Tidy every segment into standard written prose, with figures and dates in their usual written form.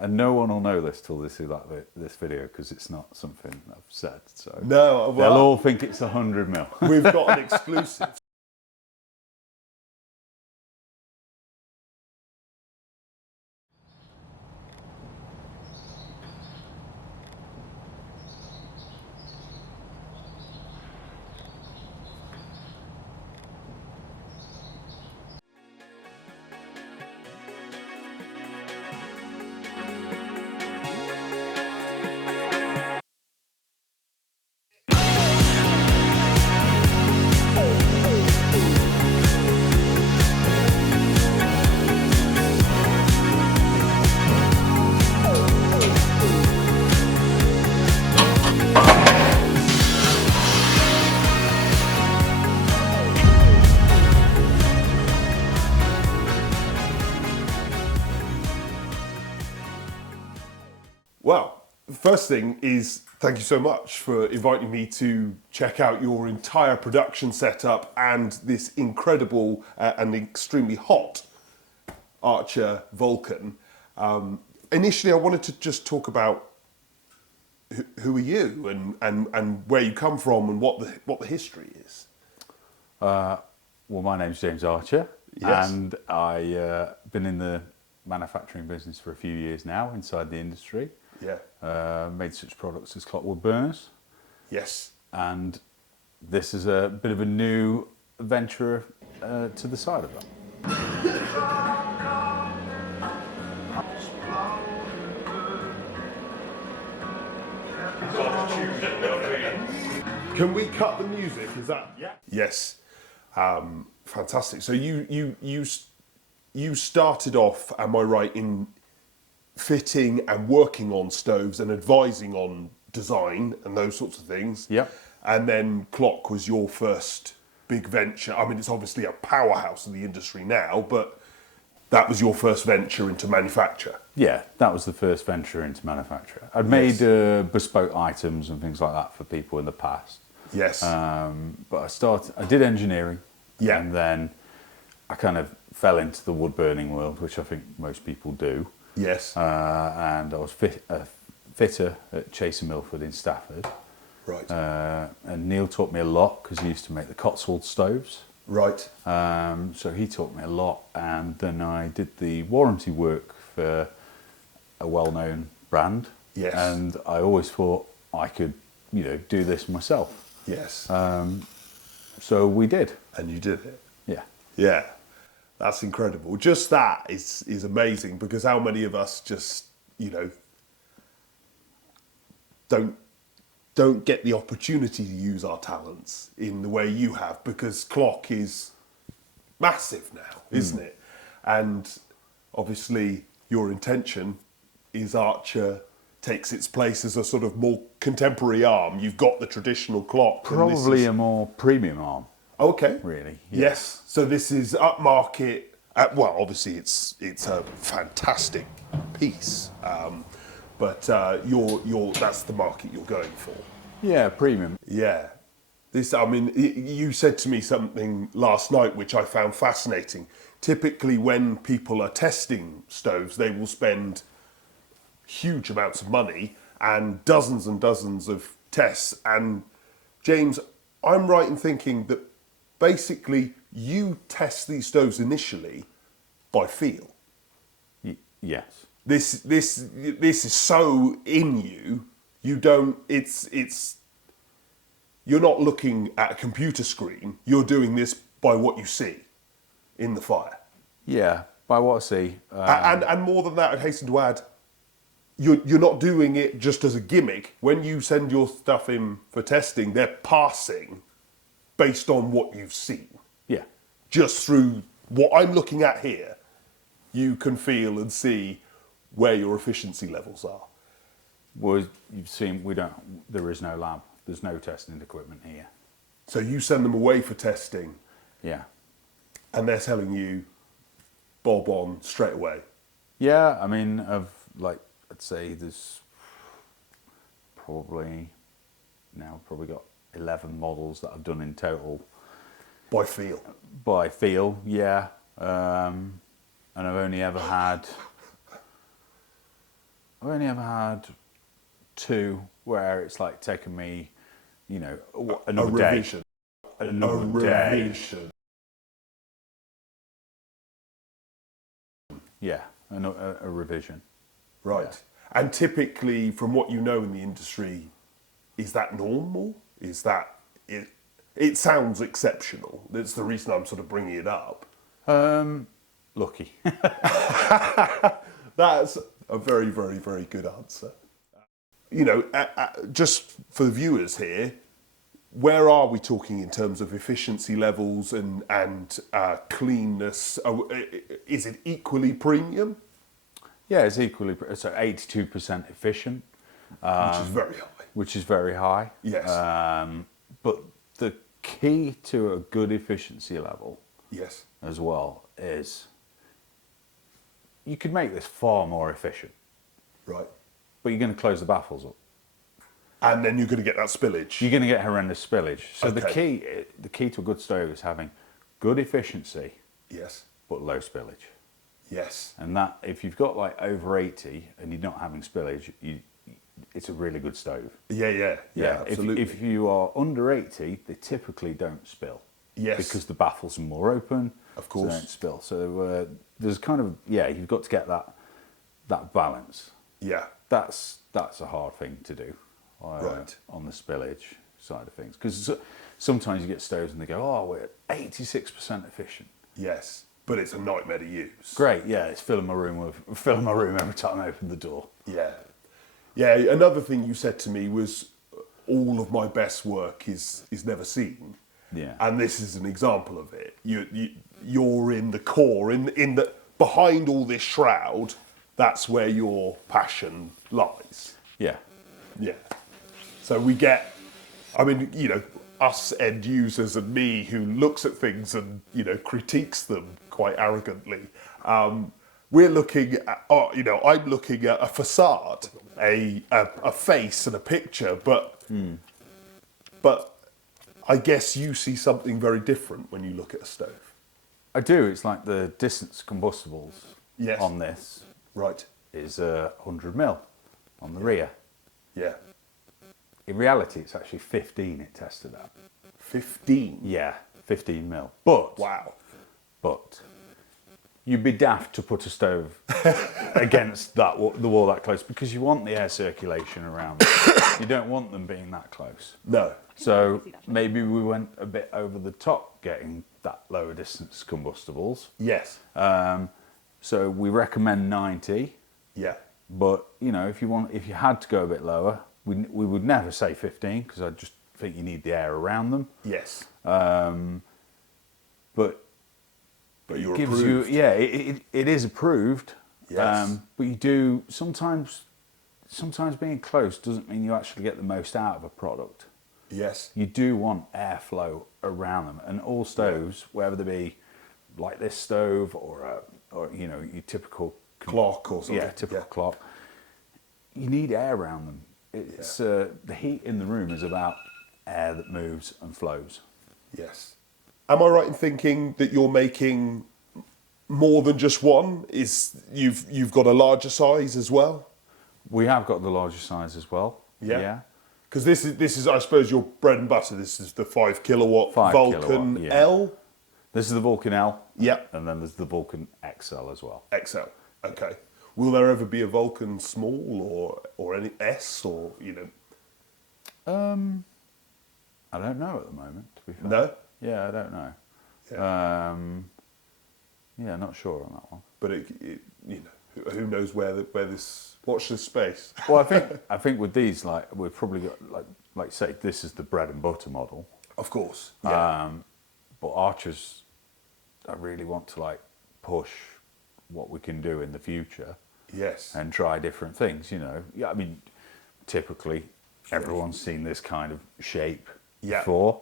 and no one will know this till they see this video because it's not something I've said. So No, they'll all think it's 100 mil. we've got an exclusive. Well, the first thing is thank you so much for inviting me to check out your entire production setup and this incredible and extremely hot Archer Vulcan. Initially, I wanted to just talk about who are you and where you come from and what the history is. Well, my name's James Archer, Yes. and I've been in the manufacturing business for a few years now inside the industry. Yeah. Made such products as clockwood burners, Yes. and this is a bit of a new venture to the side of that. Can we cut the music? Is that? Yeah. Yes. Fantastic. So you started off, am I right, in fitting and working on stoves and advising on design and those sorts of things. Yep. And then Clock was your first big venture. I mean, it's obviously a powerhouse of the industry now, but that was your first venture into manufacture. Yeah, that was the first venture into manufacture. I'd Yes. made bespoke items and things like that for people in the past. Yes. But I did engineering, Yeah. and then I kind of fell into the wood burning world, which I think most people do. Yes. And I was a fitter at Chase and Milford in Stafford. Right. And Neil taught me a lot because he used to make the Cotswold stoves. Right. So he taught me a lot, and then I did the warranty work for a well-known brand. Yes. And I always thought I could, do this myself. Yes. So we did. And you did it. Yeah. Yeah, that's incredible. Just that is amazing, because how many of us just, don't get the opportunity to use our talents in the way you have, because Clock is massive now, isn't it? And obviously your intention is Archer takes its place as a sort of more contemporary arm. You've got the traditional Clock. and this Probably is- a more premium arm, Okay. really. Yes. So this is upmarket. Well, obviously it's a fantastic piece, but that's the market you're going for. Yeah, premium. Yeah. You said to me something last night which I found fascinating. Typically, when people are testing stoves, they will spend huge amounts of money and dozens of tests. And James, I'm right in thinking that basically you test these stoves initially by feel. Yes. This is so in you. You don't. You're not looking at a computer screen. You're doing this by what you see in the fire. Yeah, by what I see. And more than that, I'd hasten to add, you're not doing it just as a gimmick. When you send your stuff in for testing, they're passing based on what you've seen. Yeah. Just through what I'm looking at here, you can feel and see where your efficiency levels are. Well, you've seen, there is no lab. There's no testing equipment here. So you send them away for testing, Yeah. and they're telling you, bob on straight away. Yeah, I mean, I'd say there's probably got 11 models that I've done in total. By feel. By feel, yeah. And I've only ever had I've only ever had two where it's like taken me, you know, another a day. revision. Another day. Revision. Yeah, a revision. Right. Yeah. And typically, from what you know in the industry, is that normal? Is that it? It sounds exceptional. That's the reason I'm sort of bringing it up. Lucky. That's a very, very, very good answer. You know, just for the viewers here, where are we talking in terms of efficiency levels and cleanness? Is it equally premium? Yeah, it's equally, so 82% efficient. Which is very high. Which is very high. Yes. But the key to a good efficiency level Yes. as well is you could make this far more efficient, Right. but you're going to close the baffles up. And then you're going to get that spillage. You're going to get horrendous spillage. So Okay. the key to a good stove is having good efficiency, Yes. but low spillage. Yes. And that, if you've got like over 80 and you're not having spillage, it's a really good stove. Yeah. Absolutely. If you are under 80, they typically don't spill. Yes. Because the baffles are more open. Of course. So they don't spill. So there's kind of, you've got to get that balance. Yeah. That's a hard thing to do Right. on the spillage side of things. Because sometimes you get stoves and they go, oh, we're 86% efficient. Yes. But it's a nightmare to use. Great, yeah, it's filling my room every time I open the door. Yeah. Yeah. Another thing you said to me was, all of my best work is never seen. Yeah. And this is an example of it. You're in the core, in the behind all this shroud. That's where your passion lies. Yeah. Yeah. So we get, I mean, you know, us end users and me who looks at things and, you know, critiques them quite arrogantly. We're looking at, you know, I'm looking at a facade, a face and a picture, but I guess you see something very different when you look at a stove. I do. It's like the distance combustibles Yes. on this Right. is 100 mil on the rear. Yeah. In reality, it's actually 15 it tested at. 15. Yeah, 15 mil. But Wow. you'd be daft to put a stove against the wall that close because you want the air circulation around it. You don't want them being that close. No. So maybe we went a bit over the top getting that lower distance combustibles. Yes. So we recommend 90, Yeah. but you know, if you had to go a bit lower, we would never say 15 because I just think you need the air around them. Yes. But you're gives approved. you, it is approved. Yes. But you do sometimes being close doesn't mean you actually get the most out of a product. Yes. You do want airflow around them, and all stoves, whether they be like this stove or you know, your typical Clock or something. typical clock, you need air around them. It's the heat in the room is about air that moves and flows. Yes. Am I right in thinking that you're making more than just one? You've got a larger size as well? We have got the larger size as well. Yeah. Because this is I suppose your bread and butter. This is the 5 kilowatt 5 Vulcan kilowatt, yeah. L. This is the Vulcan L. Yep. And then there's the Vulcan XL as well. XL. Okay. Will there ever be a Vulcan small or any S or you know? I don't know at the moment, to be fair. No. Yeah, I don't know. Yeah. Yeah, not sure on that one. But it you know, who knows where this? Watch this space. Well, I think with these, like we've probably got like say this is the bread and butter model. Of course. Yeah. But Archers, I really want to like push what we can do in the future Yes. and try different things. You know, yeah. I mean, typically everyone's seen this kind of shape before.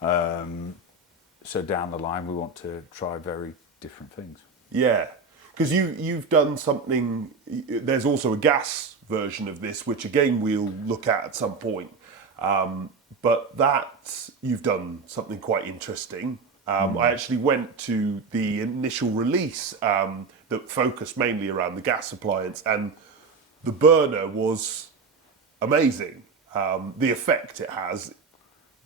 So down the line, we want to try very different things. Yeah, because you've done something. There's also a gas version of this, which again we'll look at some point. But that you've done something quite interesting. I actually went to the initial release that focused mainly around the gas appliance, and the burner was amazing. The effect it has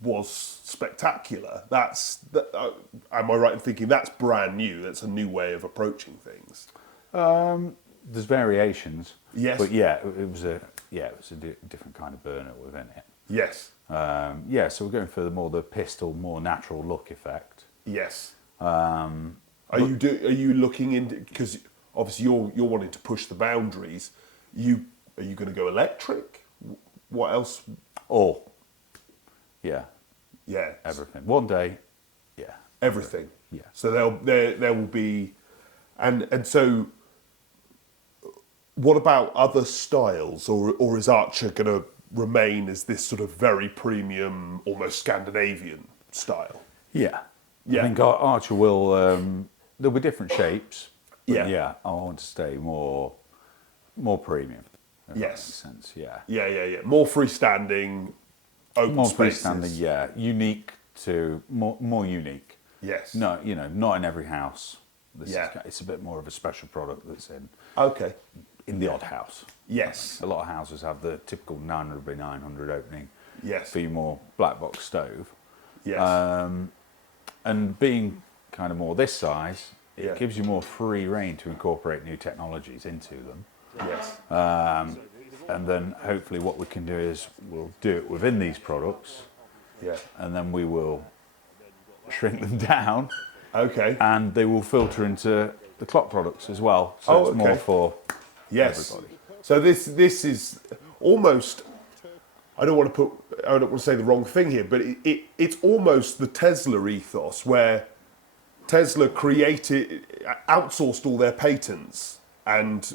was spectacular. Am I right in thinking that's brand new? That's a new way of approaching things. There's variations. Yes. But yeah, it was a different kind of burner within it. Yes. So we're going for the pistol, more natural look effect. Yes. Are you looking into, because obviously you're wanting to push the boundaries? Are you going to go electric? What else? All. Yeah. Yeah. Everything. One day. Yeah. Everything. Yeah. So there will be, and so. What about other styles, or is Archer going to remain as this sort of very premium, almost Scandinavian style? Yeah. Yeah. I think Archer will. There'll be different shapes. But Yeah. I want to stay more premium. If that Yes. makes sense. Yeah. Yeah. More freestanding, open More spaces. freestanding. Yeah. Unique to more unique. Yes. No, not in every house. Yeah. It's a bit more of a special product that's Okay. in the odd house. Yes. A lot of houses have the typical 900 by 900 opening. Yes. For your more black box stove. Yes. And being kind of more this size, it Yeah. gives you more free rein to incorporate new technologies into them. Yes. And then hopefully what we can do is we'll do it within these products, Yeah. and then we will shrink them down, Okay. and they will filter into the clock products as well. So it's more okay. for Yes. everybody. So this is almost. I don't want to say the wrong thing here, but it's almost the Tesla ethos, where Tesla outsourced all their patents, and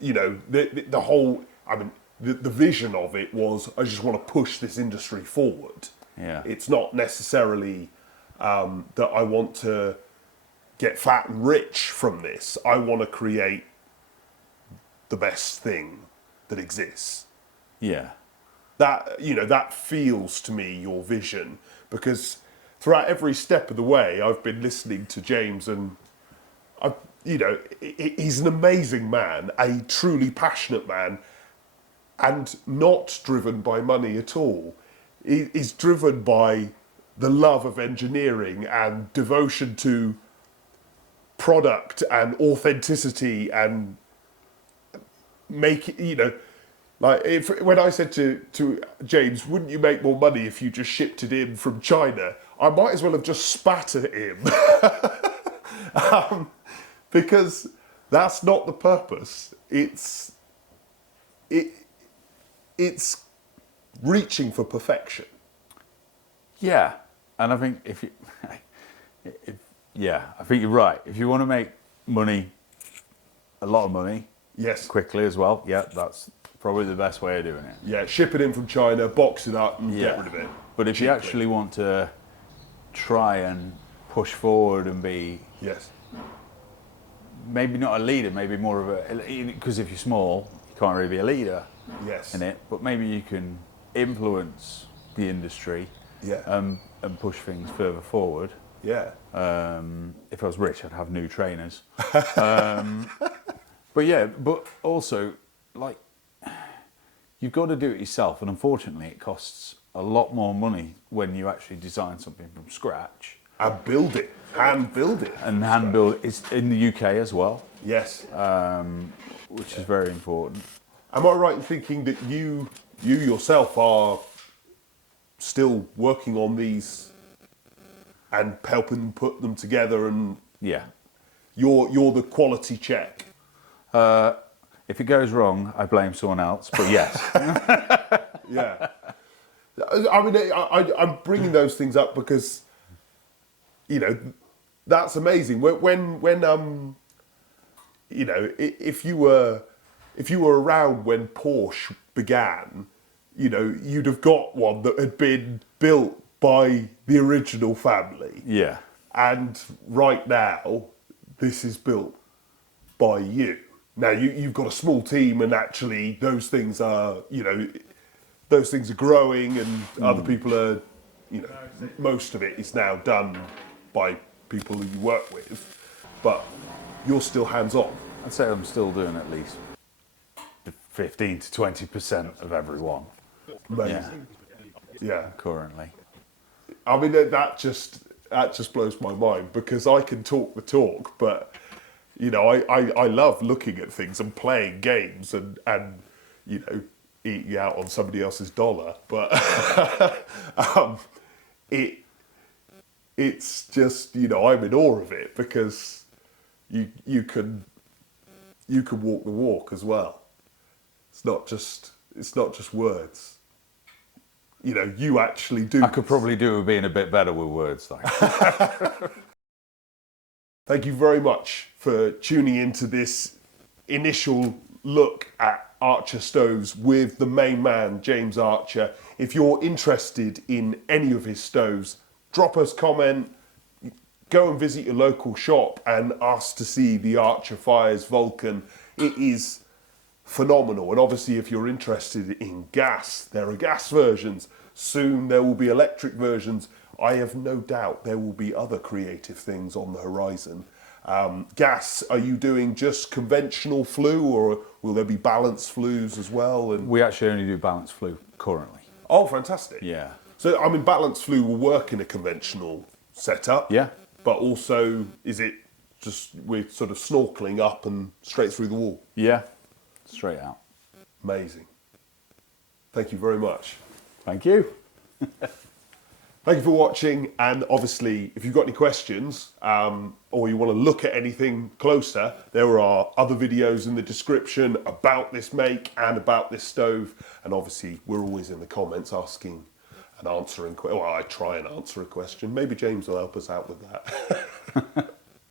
the whole. I mean, the vision of it was, I just want to push this industry forward. Yeah. It's not necessarily that I want to get fat and rich from this. I want to create the best thing that exists. Yeah. That feels to me your vision, because throughout every step of the way I've been listening to James, and he's an amazing man, a truly passionate man, and not driven by money at all. He's driven by the love of engineering and devotion to product and authenticity, and make it, like when I said to James, wouldn't you make more money if you just shipped it in from China? I might as well have just spat at him. Because that's not the purpose. It's reaching for perfection. Yeah, and I think I think you're right. If you want to make money, a lot of money, Yes. quickly as well, yeah, that's probably the best way of doing it. Yeah, ship it in from China, box it up, and get rid of it. But if you cheaply. actually want to try and push forward and be Yes. maybe not a leader, maybe more of a, because if you're small, you can't really be a leader Yes. in it, but maybe you can influence the industry Yeah. and push things further forward. Yeah. If I was rich, I'd have new trainers. But also, like, you've got to do it yourself, and unfortunately, it costs a lot more money when you actually design something from scratch. And build it. Hand build it. And hand build it's in the UK as well, Yes. which is very important. Am I right in thinking that you yourself are still working on these and helping them put them together, and Yeah. you're the quality check? If it goes wrong, I blame someone else. But yes, Yeah. I mean, I'm bringing those things up because, that's amazing. When if you were around when Porsche began, you'd have got one that had been built by the original family. yeah, And right now, this is built by you. Now you've got a small team, and actually those things are growing, and other people are, most of it is now done by people who you work with, but you're still hands on. I'd say I'm still doing at least 15 to 20% of everyone Amazing. Yeah. currently. I mean, that just blows my mind, because I can talk the talk, but you know, I love looking at things and playing games and you know, eating out on somebody else's dollar, but it's just, you know, I'm in awe of it, because you can walk the walk as well. It's not just words. You know, you actually do. I could probably do with being a bit better with words, though. Thank you very much for tuning into this initial look at Archer stoves with the main man, James Archer. If you're interested in any of his stoves, drop us a comment, go and visit your local shop and ask to see the Archer Fires Vulcan. It is phenomenal. And obviously, if you're interested in gas, there are gas versions. Soon there will be electric versions. I have no doubt there will be other creative things on the horizon. Gas, are you doing just conventional flue, or will there be balanced flues as well? And We actually only do balanced flue currently. oh, fantastic. Yeah. So, I mean, balanced flue will work in a conventional setup. Yeah. But also, is it just we're sort of snorkeling up and straight through the wall? Yeah. Straight out. Amazing. Thank you very much. Thank you. Thank you for watching, and obviously, if you've got any questions or you want to look at anything closer, there are other videos in the description about this make and about this stove, and obviously, we're always in the comments asking and answering. Well, I try and answer a question. Maybe James will help us out with that.